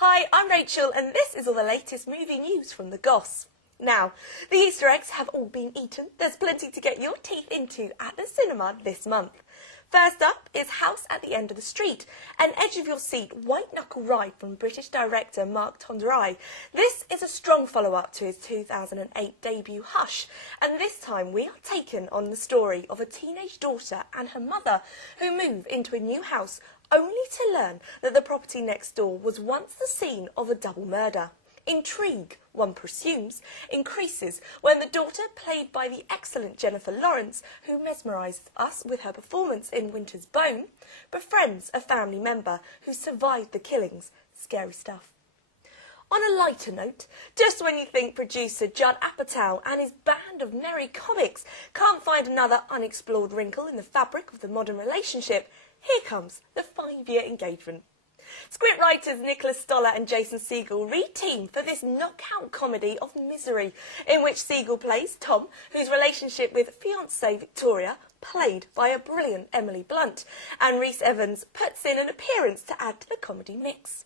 Hi, I'm Rachel and this is all the latest movie news from TheGOSS. Now, the Easter eggs have all been eaten. There's plenty to get your teeth into at the cinema this month. First up is House at the End of the Street, an edge-of-your-seat white-knuckle ride from British director Mark Tonderai. This is a strong follow-up to his 2008 debut Hush, and this time we are taken on the story of a teenage daughter and her mother who move into a new house only to learn that the property next door was once the scene of a double murder. Intrigue, one presumes, increases when the daughter, played by the excellent Jennifer Lawrence, who mesmerised us with her performance in Winter's Bone, befriends a family member who survived the killings. Scary stuff. On a lighter note, just when you think producer Judd Apatow and his band of merry comics can't find another unexplored wrinkle in the fabric of the modern relationship, here comes the 5-year engagement. Scriptwriters Nicholas Stoller and Jason Segel re-team for this knockout comedy of misery, in which Segel plays Tom, whose relationship with fiancée Victoria, played by a brilliant Emily Blunt, and Rhys Evans puts in an appearance to add to the comedy mix.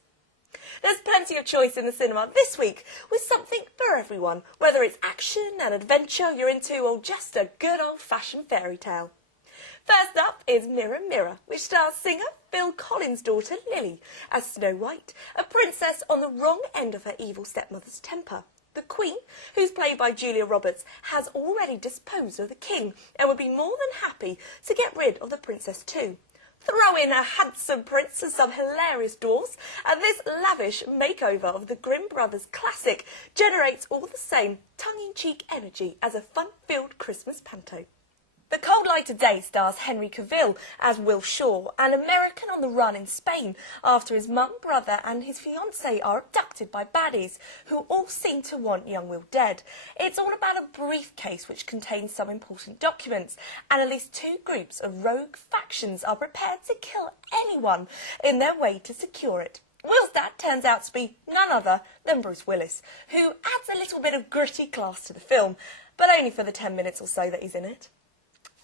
There's plenty of choice in the cinema this week, with something for everyone, whether it's action and adventure you're into or just a good old-fashioned fairy tale. First up is Mirror Mirror, which stars singer Phil Collins' daughter Lily as Snow White, a princess on the wrong end of her evil stepmother's temper. The Queen, who's played by Julia Roberts, has already disposed of the King and would be more than happy to get rid of the Princess too. Throw in a handsome prince and some hilarious dwarfs, and this lavish makeover of the Grimm Brothers classic generates all the same tongue-in-cheek energy as a fun-filled Christmas panto. The Cold Light of Day stars Henry Cavill as Will Shaw, an American on the run in Spain after his mum, brother and his fiancée are abducted by baddies who all seem to want young Will dead. It's all about a briefcase which contains some important documents, and at least 2 groups of rogue factions are prepared to kill anyone in their way to secure it. Will's dad turns out to be none other than Bruce Willis, who adds a little bit of gritty class to the film, but only for the 10 minutes or so that he's in it.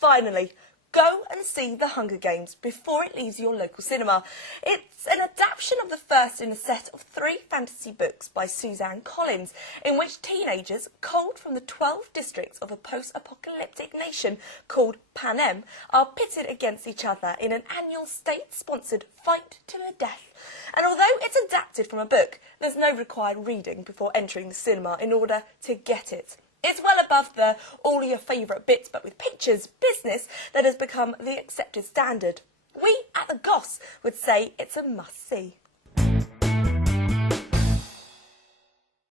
Finally, go and see The Hunger Games before it leaves your local cinema. It's an adaptation of the first in a set of 3 fantasy books by Suzanne Collins, in which teenagers culled from the 12 districts of a post-apocalyptic nation called Panem are pitted against each other in an annual state-sponsored fight to the death. And although it's adapted from a book, there's no required reading before entering the cinema in order to get it. It's well above the all your favourite bits but with pictures business that has become the accepted standard. We at TheGOSS would say it's a must-see.